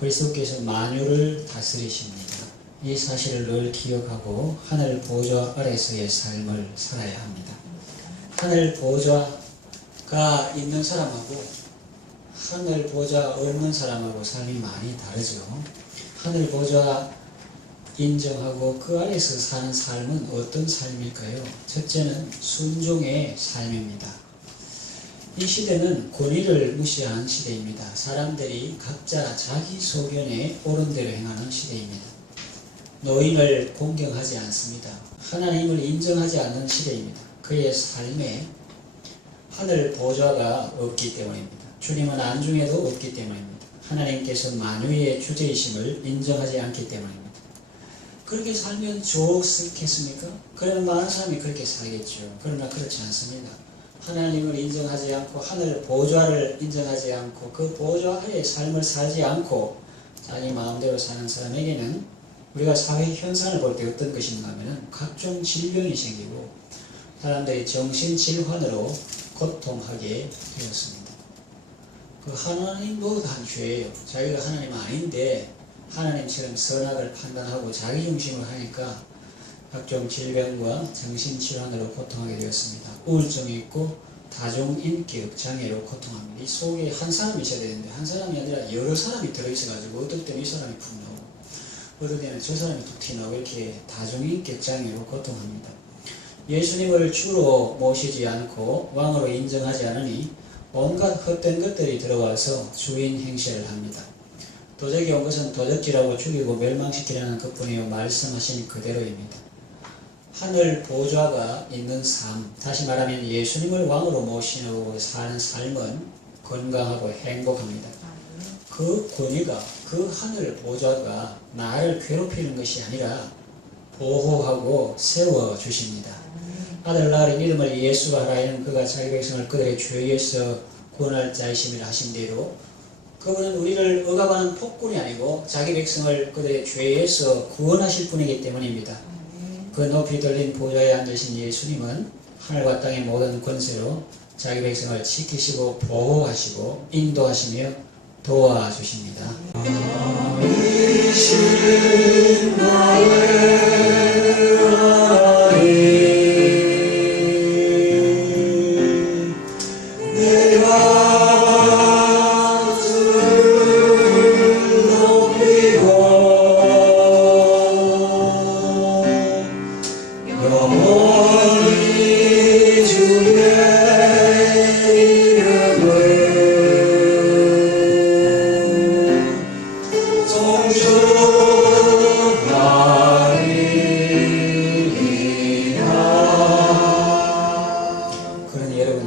그리스도께서 만유를 다스리십니다. 이 사실을 늘 기억하고 하늘 보좌 아래서의 삶을 살아야 합니다. 하늘 보좌가 있는 사람하고 하늘 보좌 없는 사람하고 삶이 많이 다르죠. 하늘 보좌 인정하고 그 아래서 사는 삶은 어떤 삶일까요? 첫째는 순종의 삶입니다. 이 시대는 권위를 무시하는 시대입니다. 사람들이 각자 자기 소견에 옳은 대로 행하는 시대입니다. 노인을 공경하지 않습니다. 하나님을 인정하지 않는 시대입니다. 그의 삶에 하늘 보좌가 없기 때문입니다. 주님은 안중에도 없기 때문입니다. 하나님께서 만유의 주제이심을 인정하지 않기 때문입니다. 그렇게 살면 좋겠습니까? 그러면 많은 사람이 그렇게 살겠죠. 그러나 그렇지 않습니다. 하나님을 인정하지 않고 하늘 보좌를 인정하지 않고 그 보좌 아래의 삶을 살지 않고 자기 마음대로 사는 사람에게는 우리가 사회 현상을 볼 때 어떤 것인가 하면 각종 질병이 생기고 사람들이 정신질환으로 고통하게 되었습니다. 그 하나님도 한 죄예요. 자기가 하나님 아닌데 하나님처럼 선악을 판단하고 자기중심으로 하니까 각종 질병과 정신질환으로 고통하게 되었습니다. 우울증이 있고 다중인격 장애로 고통합니다. 이 속에 한 사람이 있어야 되는데 한 사람이 아니라 여러 사람이 들어있어가지고 어떨 때는 이 사람이 푹 나오고 어떨 때는 저 사람이 툭 튀나오고 이렇게 다중인격 장애로 고통합니다. 예수님을 주로 모시지 않고 왕으로 인정하지 않으니 온갖 헛된 것들이 들어와서 주인 행세를 합니다. 도적이 온 것은 도적질하고 죽이고 멸망시키려는 것뿐이요 말씀하신 그대로입니다. 하늘 보좌가 있는 삶, 다시 말하면 예수님을 왕으로 모시고 사는 삶은 건강하고 행복합니다. 그 권위가, 그 하늘 보좌가 나를 괴롭히는 것이 아니라 보호하고 세워주십니다. 아들 나를 믿음을 예수가 하라 하는 그가 자기 백성을 그들의 죄에서 구원할 자이심이라 하신 대로 그분은 우리를 억압하는 폭군이 아니고 자기 백성을 그들의 죄에서 구원하실 분이기 때문입니다. 그 높이 들린 보좌에 앉으신 예수님은 하늘과 땅의 모든 권세로 자기 백성을 지키시고 보호하시고 인도하시며 도와주십니다.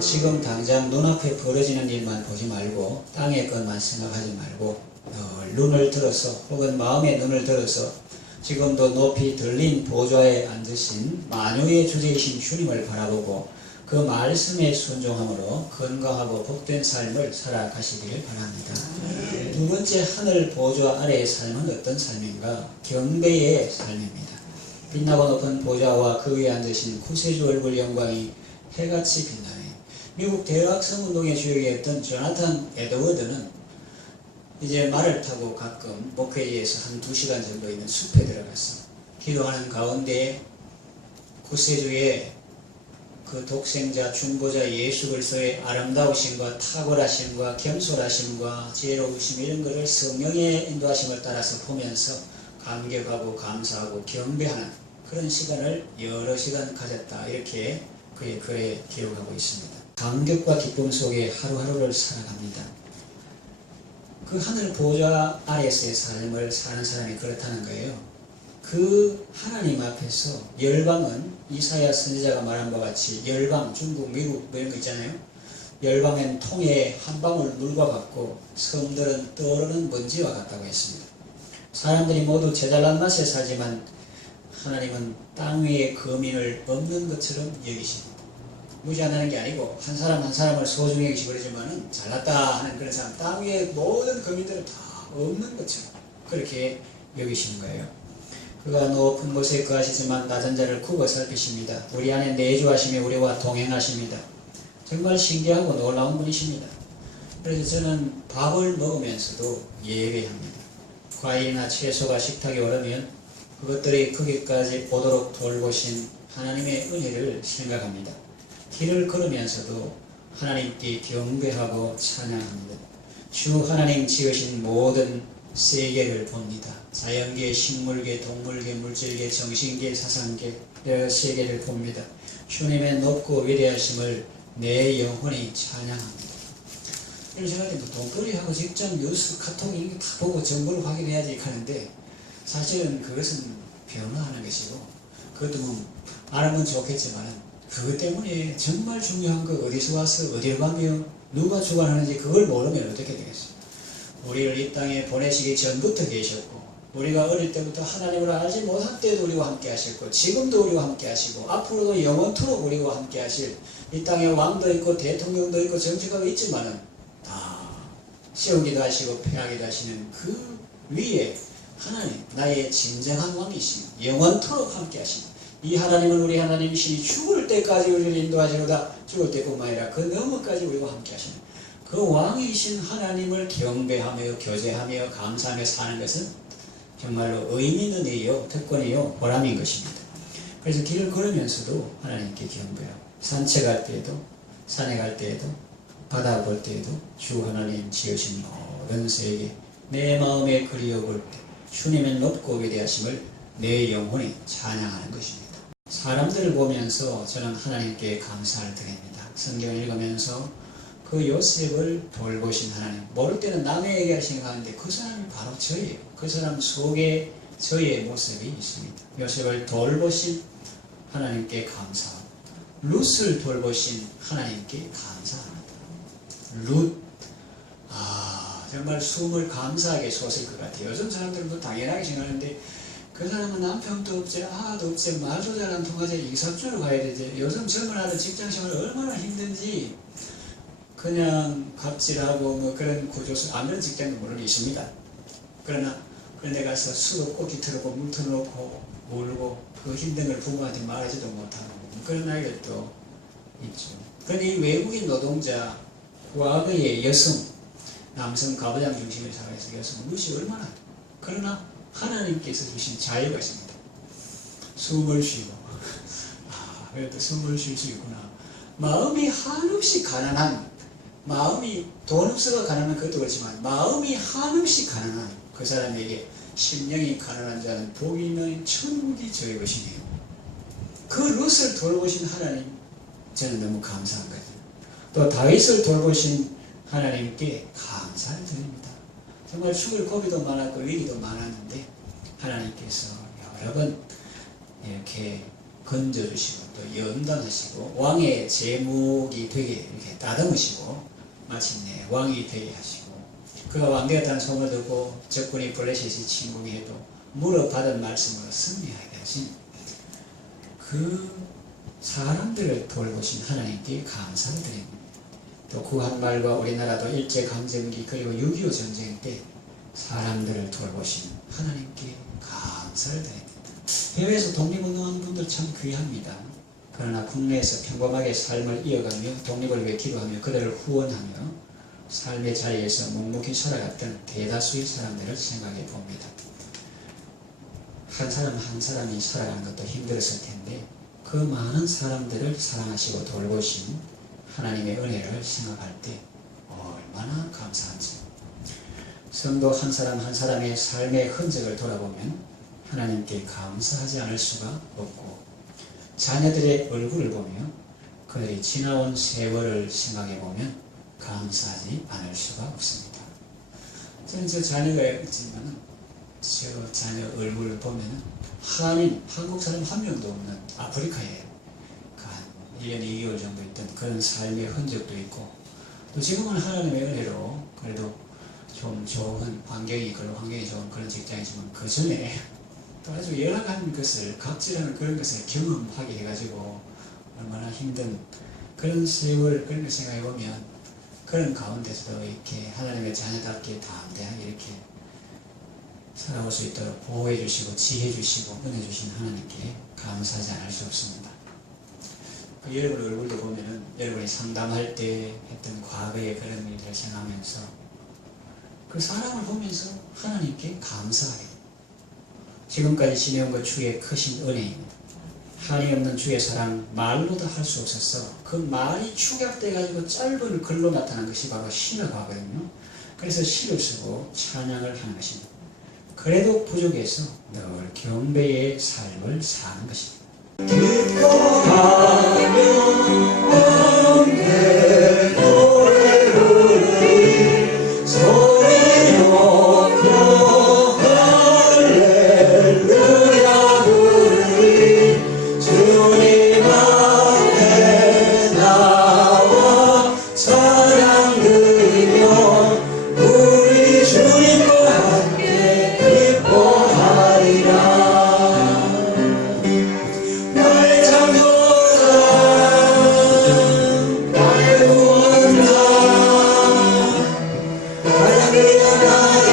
지금 당장 눈앞에 벌어지는 일만 보지 말고 땅의 것만 생각하지 말고 눈을 들어서 혹은 마음의 눈을 들어서 지금도 높이 들린 보좌에 앉으신 만유의 주제이신 주님을 바라보고 그 말씀에 순종함으로 건강하고 복된 삶을 살아가시기를 바랍니다. 두 번째 하늘 보좌 아래의 삶은 어떤 삶인가? 경배의 삶입니다. 빛나고 높은 보좌와 그 위에 앉으신 구세주 얼굴 영광이 해같이 빛나네. 미국 대학생 운동의 주역이었던 조나탄 에드워드는 이제 말을 타고 가끔 목회지에서 한 2시간 정도 있는 숲에 들어갔어. 기도하는 가운데 구세주의 그 독생자 중보자 예수 그리스도의 아름다우심과 탁월하심과 겸손하심과 지혜로우심 이런 것을 성령의 인도하심을 따라서 보면서 감격하고 감사하고 경배하는 그런 시간을 여러 시간 가졌다. 이렇게 그의 글에 기록하고 있습니다. 감격과 기쁨 속에 하루하루를 살아갑니다. 그 하늘 보좌 아래서의 삶을 사는 사람이 그렇다는 거예요. 그 하나님 앞에서 열방은 이사야 선지자가 말한 바와 같이 열방, 중국, 미국 뭐 이런 거 있잖아요. 열방엔 통에 한 방울 물과 같고 섬들은 떠오르는 먼지와 같다고 했습니다. 사람들이 모두 제잘난 맛에 살지만 하나님은 땅 위에 거민을 없는 것처럼 여기십니다. 무시한다는 게 아니고 한 사람 한 사람을 소중히 여기시 그러지만은 잘났다 하는 그런 사람 땅 위에 모든 거민들은 다 없는 것처럼 그렇게 여기시는 거예요. 그가 높은 곳에 거하시지만 낮은 자를 굽어 살피십니다. 우리 안에 내주하시며 우리와 동행하십니다. 정말 신기하고 놀라운 분이십니다. 그래서 저는 밥을 먹으면서도 예배합니다. 과일이나 채소가 식탁에 오르면 그것들이 거기까지 오도록 돌보신 하나님의 은혜를 생각합니다. 길을 걸으면서도 하나님께 경배하고 찬양합니다. 주 하나님 지으신 모든 세계를 봅니다. 자연계, 식물계, 동물계, 물질계, 정신계, 사상계 여러 세계를 봅니다. 주님의 높고 위대하심을 내 영혼이 찬양합니다. 이런 생각에 돈벌이하고 직장, 뉴스, 카톡 이런 거 다 보고 정보를 확인해야지 하는데 사실은 그것은 변화하는 것이고 그것도 뭐 알면 좋겠지만 그것 때문에 정말 중요한 거 어디서 와서 어디로 가며 누가 주관하는지 그걸 모르면 어떻게 되겠어요? 우리를 이 땅에 보내시기 전부터 계셨고 우리가 어릴 때부터 하나님을 알지 못할 때도 우리와 함께 하셨고 지금도 우리와 함께 하시고 앞으로도 영원토록 우리와 함께 하실 이 땅에 왕도 있고 대통령도 있고 정치가도 있지만은 다 세우기도 하시고 폐하기도 하시는 그 위에 하나님 나의 진정한 왕이시며 영원토록 함께 하십니다. 이 하나님은 우리 하나님이시니 죽을 때까지 우리를 인도하시로다. 죽을 때뿐만 아니라 그 너머까지 우리와 함께 하시는 그 왕이신 하나님을 경배하며 교제하며 감사하며 사는 것은 정말로 의미 있는 일이요 특권이요 보람인 것입니다. 그래서 길을 걸으면서도 하나님께 경배하고 산책할 때에도 산에 갈 때에도 바다 볼 때에도 주 하나님 지으신 모든 세계 내 마음에 그리워볼 때 주님의 높고 위대하심을 내 영혼이 찬양하는 것입니다. 사람들을 보면서 저는 하나님께 감사를 드립니다. 성경을 읽으면서 그 요셉을 돌보신 하나님 모를 때는 남의 얘기를 생각하는데 그 사람이 바로 저예요. 그 사람 속에 저의 모습이 있습니다. 요셉을 돌보신 하나님께 감사합니다. 룻을 돌보신 하나님께 감사합니다. 룻 정말 숨을 감사하게 솟을 것 같아요. 요즘 사람들은 뭐 당연하게 생각하는데 그 사람은 남편도 없지 아도 없지 말도 잘 안 통하지 이삭주로 가야 되지. 요즘 젊은 아들 직장생활 얼마나 힘든지 그냥 갑질하고 뭐 그런 구조수 안 그런 직장도 물론 있습니다. 그러나 그런데 가서 수도 꼭지 틀어고 물 틀어놓고 울고 그 힘든 걸 부모한테 말하지도 못하고 그런 아이들도 있죠. 그런데 이 외국인 노동자 과거의 여성 남성 가부장 중심의 사회에서 여성 무시 얼마나 그러나 하나님께서 주신 자유가 있습니다. 숨을 쉬고 그래도 숨을 쉴 수 있구나. 마음이 한없이 가난한 마음이 돈 없어가 가난한 것도 그렇지만 마음이 한없이 가난한 그 사람에게 심령이 가난한 자는 복이 있는 천국이 저의 것이네요. 그 룻을 돌보신 하나님 저는 너무 감사한 거죠. 또 다윗을 돌보신 하나님께 감사를 드립니다. 정말 죽을 고비도 많았고 위기도 많았는데 하나님께서 여러 번 이렇게 건져주시고 또 연단하시고 왕의 제목이 되게 이렇게 다듬으시고 마침내 왕이 되게 하시고 그가 왕되었다는 소문을 듣고 적군이 블레셋이 침공해도 물어받은 말씀으로 승리하게 하신 그 사람들을 돌보신 하나님께 감사를 드립니다. 또 구한말과 우리나라도 일제강점기 그리고 6.25 전쟁 때 사람들을 돌보신 하나님께 감사를 드립니다. 해외에서 독립운동하는 분들 참 귀합니다. 그러나 국내에서 평범하게 삶을 이어가며 독립을 위해 기도하며 그들을 후원하며 삶의 자리에서 묵묵히 살아갔던 대다수의 사람들을 생각해 봅니다. 한 사람 한 사람이 살아가는 것도 힘들었을 텐데 그 많은 사람들을 사랑하시고 돌보신 하나님의 은혜를 생각할 때 얼마나 감사한지. 성도 한 사람 한 사람의 삶의 흔적을 돌아보면 하나님께 감사하지 않을 수가 없고 자녀들의 얼굴을 보며 그들이 지나온 세월을 생각해 보면 감사하지 않을 수가 없습니다. 저는 저 자녀가 있지만 저 자녀 얼굴을 보면 한국 사람 한 명도 없는 아프리카에 1년 2개월 정도 있던 그런 삶의 흔적도 있고 또 지금은 하나님의 은혜로 그래도 좀 좋은 환경이 그런 환경이 좋은 그런 직장이지만 그 전에 또 아주 열악한 것을 각질하는 그런 것을 경험하게 해가지고 얼마나 힘든 그런 세월 그런 걸 생각해 보면 그런 가운데서도 이렇게 하나님의 자녀답게 담대하게 이렇게 살아올 수 있도록 보호해 주시고 지혜 주시고 은혜 주신 하나님께 감사하지 않을 수 없습니다. 여러분 얼굴도 보면은 여러분이 상담할 때 했던 과거의 그런 일을 생각하면서 그 사랑을 보면서 하나님께 감사해요. 지금까지 지내온 것 주의 크신 은혜입니다. 한이 없는 주의 사랑 말로도 할 수 없어서 그 말이 축약돼 가지고 짧은 글로 나타난 것이 바로 신어가거든요. 그래서 시를 쓰고 찬양을 하는 것입니다. 그래도 부족해서 늘 경배의 삶을 사는 것입니다. 기뻐하며 함께 노래 부르리 소리 높여 할렐루야 부르리 주님 앞에 나와 찬양 드리며 우리 주님과 함께 기뻐하리라. 나의 창조자 나의 구원자 할렐루야 나의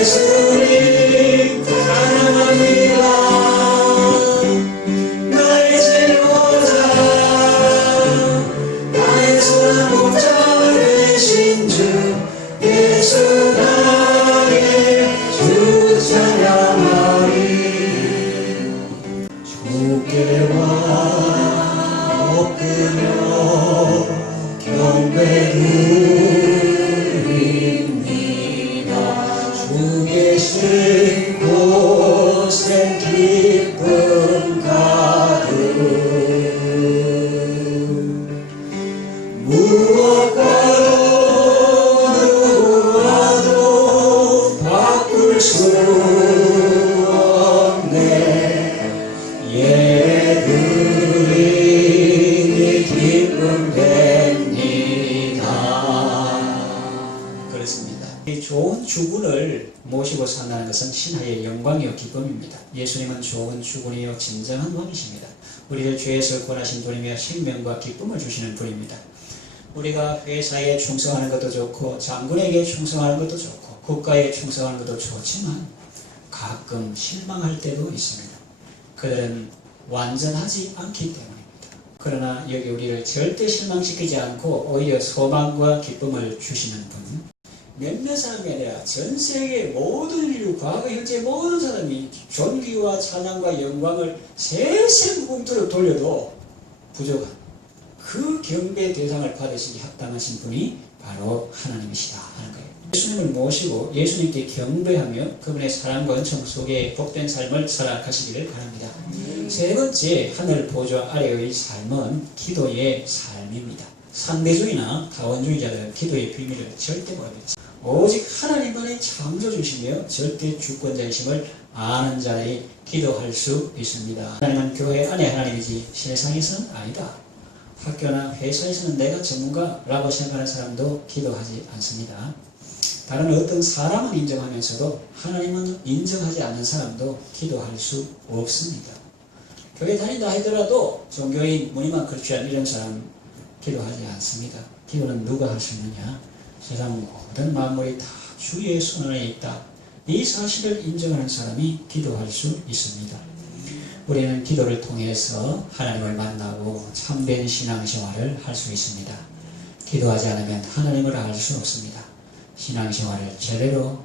예수님 사랑합니다. 나의 제거자 나의 소망자 되신 주 예수 나의 주 찬양하리. 주께와 엎드려 경배드립니다. 주 계신 곳에 기쁨 가득 무엇과도 누구와도 바꿀 수 없네. 예드리니 기쁨 됩니다. 그렇습니다. 이 좋은 주군을 모시고 산다는 것은 신하의 영광이요 기쁨입니다. 예수님은 좋은 주군이요 진정한 왕이십니다. 우리를 죄에서 구원하신 분이며 생명과 기쁨을 주시는 분입니다. 우리가 회사에 충성하는 것도 좋고 장군에게 충성하는 것도 좋고 국가에 충성하는 것도 좋지만 가끔 실망할 때도 있습니다. 그들은 완전하지 않기 때문입니다. 그러나 여기 우리를 절대 실망시키지 않고 오히려 소망과 기쁨을 주시는 분, 몇몇 사람이 아니라 전 세계 모든 인류, 과거, 현재 모든 사람이 존귀와 찬양과 영광을 세세무궁토록 돌려도 부족한 그 경배 대상을 받으시기 합당하신 분이 바로 하나님이시다 하는 거예요. 예수님을 모시고 예수님께 경배하며 그분의 사랑과 은총 속에 복된 삶을 살아가시기를 바랍니다. 세 번째, 하늘 보좌 아래의 삶은 기도의 삶입니다. 상대주의나 다원주의자들은 기도의 비밀을 절대 모릅니다. 오직 하나님만이 창조주시며 절대 주권자이심을 아는 자들이 기도할 수 있습니다. 하나님은 교회 안에 하나님이지 세상에서는 아니다. 학교나 회사에서는 내가 전문가라고 생각하는 사람도 기도하지 않습니다. 다른 어떤 사람은 인정하면서도 하나님은 인정하지 않는 사람도 기도할 수 없습니다. 교회 다닌다 하더라도 종교인, 무늬만 걸치한 이런 사람 기도하지 않습니다. 기도는 누가 할 수 있느냐? 세상 모든 만물이 다 주의 손 안에 있다. 이 사실을 인정하는 사람이 기도할 수 있습니다. 우리는 기도를 통해서 하나님을 만나고 참된 신앙생활을 할 수 있습니다. 기도하지 않으면 하나님을 알 수 없습니다. 신앙생활을 제대로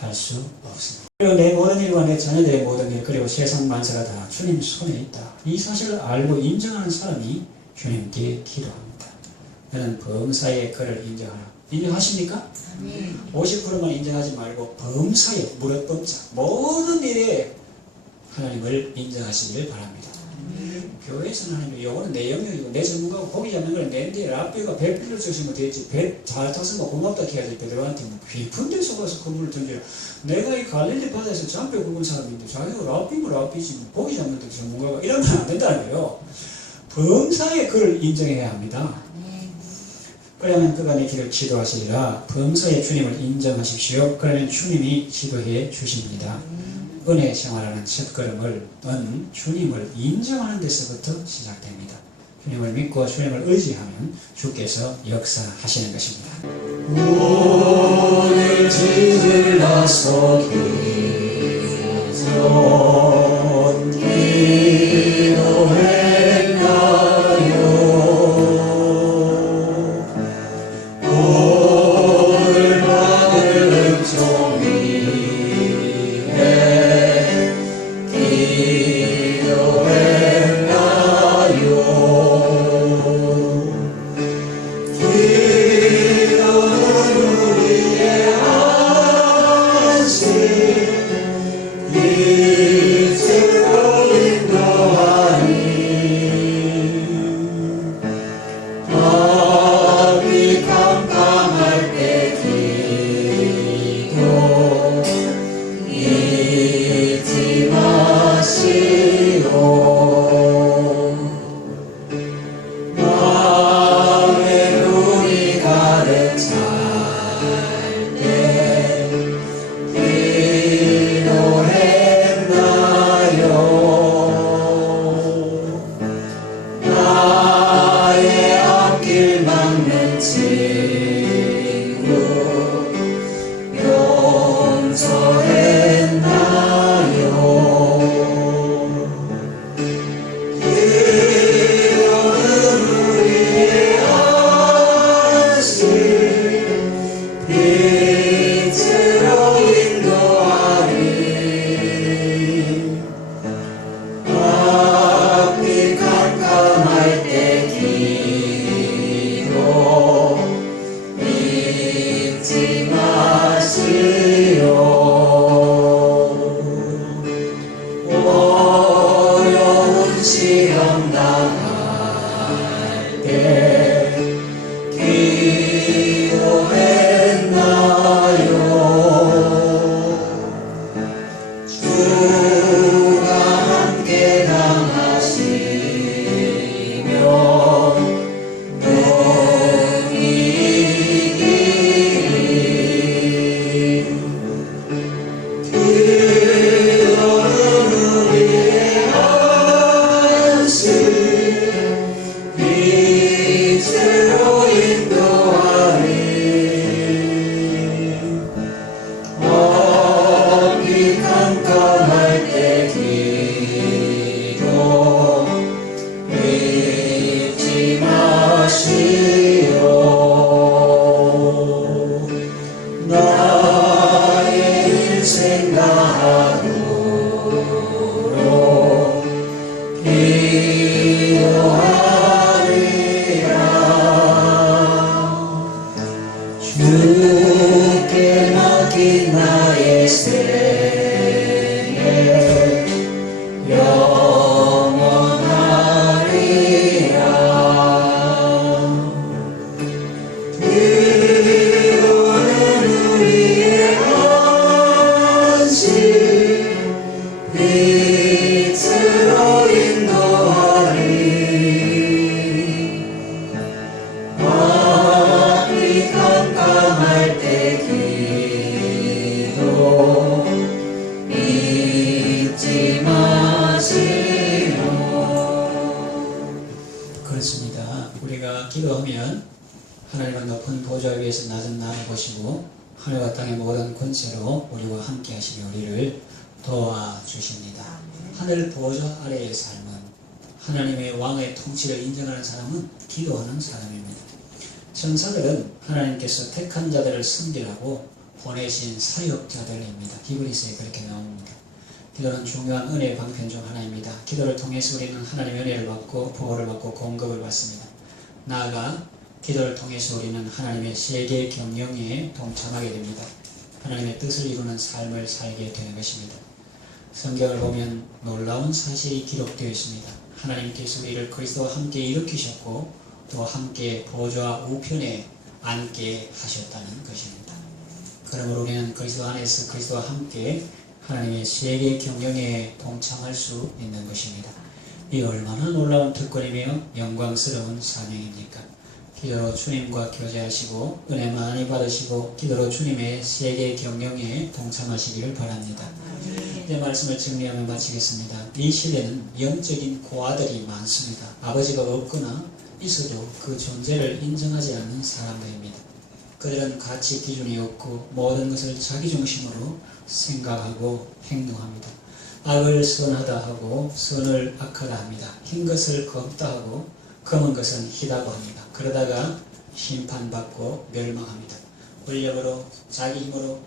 할 수 없습니다. 그리고 내 모든 일과 내 자녀들의 모든 일, 그리고 세상 만사가 다 주님 손에 있다. 이 사실을 알고 인정하는 사람이 주님께 기도합니다. 너는 범사에 그를 인정하라. 인정하십니까? 50%만 인정하지 말고 범사에, 무릇범자, 모든 일에 하나님을 인정하시기를 바랍니다. 교회에서는 하나님, 요거는 내 영역이고 내 전문가고 고기 잡는 건 내인데 랍비가 배필을 주시면 되지, 배 잘 탔으면 고맙다 해야지. 베드로한테 뭐 깊은 데 속아서 그물을 던지라. 내가 이 갈릴리 바다에서 잠배 굵은 사람인데 자기가 랍비면 랍비지 뭐 고기 잡는 데 전문가가 이러면 안 된다는 거예요. 범사에 그를 인정해야 합니다. 그러면 그가 내 길을 지도하시리라. 범사에 주님을 인정하십시오. 그러면 주님이 지도해 주십니다. 은혜 생활하는 첫걸음은 주님을 인정하는 데서부터 시작됩니다. 주님을 믿고 주님을 의지하면 주께서 역사하시는 것입니다. 오늘 집을 나서기 전 기도했나요? 오늘 받을 은총 생각으로 기도하리라. 주께 맡긴 나의 생애 영원하리라. 기도는 우리의 안식 빛으로 인도하리. 밤이 깜깜할 때 기도 잊지 마시오. 그렇습니다. 우리가 기도하면 하나님은 높은 보좌 위에서 낮은 나를 보시고 하늘과 땅의 모든 권세로 우리와 함께 하시며 우리를 도와주십니다. 하늘 보좌 아래의 삶은 하나님의 왕의 통치를 인정하는 사람은 기도하는 사람입니다. 천사들은 하나님께서 택한 자들을 섬기라고 보내신 사역자들입니다. 히브리서에 그렇게 나옵니다. 기도는 중요한 은혜의 방편 중 하나입니다. 기도를 통해서 우리는 하나님의 은혜를 받고 보호를 받고 공급을 받습니다. 나아가 기도를 통해서 우리는 하나님의 세계 경영에 동참하게 됩니다. 하나님의 뜻을 이루는 삶을 살게 되는 것입니다. 성경을 보면 놀라운 사실이 기록되어 있습니다. 하나님께서 우리를 그리스도와 함께 일으키셨고 또 함께 보좌 우편에 앉게 하셨다는 것입니다. 그러므로 우리는 그리스도 안에서 그리스도와 함께 하나님의 세계 경영에 동참할 수 있는 것입니다. 이 얼마나 놀라운 특권이며 영광스러운 사명입니까? 기도로 주님과 교제하시고 은혜 많이 받으시고 기도로 주님의 세계 경영에 동참하시기를 바랍니다. 이제 말씀을 정리하며 마치겠습니다. 이 시대는 영적인 고아들이 많습니다. 아버지가 없거나 있어도 그 존재를 인정하지 않는 사람들입니다. 그들은 가치 기준이 없고 모든 것을 자기 중심으로 생각하고 행동합니다. 악을 선하다 하고 선을 악하다 합니다. 흰 것을 검다 하고 검은 것은 희다고 합니다. 그러다가 심판받고 멸망합니다. 권력으로 자기 힘으로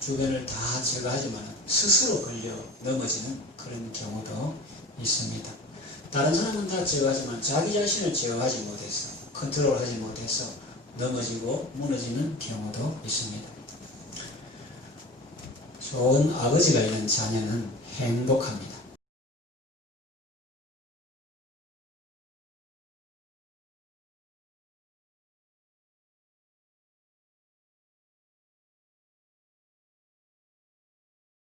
주변을 다 제거하지만 스스로 걸려 넘어지는 그런 경우도 있습니다. 다른 사람은 다 제거하지만 자기 자신을 제어하지 못해서 컨트롤하지 못해서 넘어지고 무너지는 경우도 있습니다. 좋은 아버지가 있는 자녀는 행복합니다.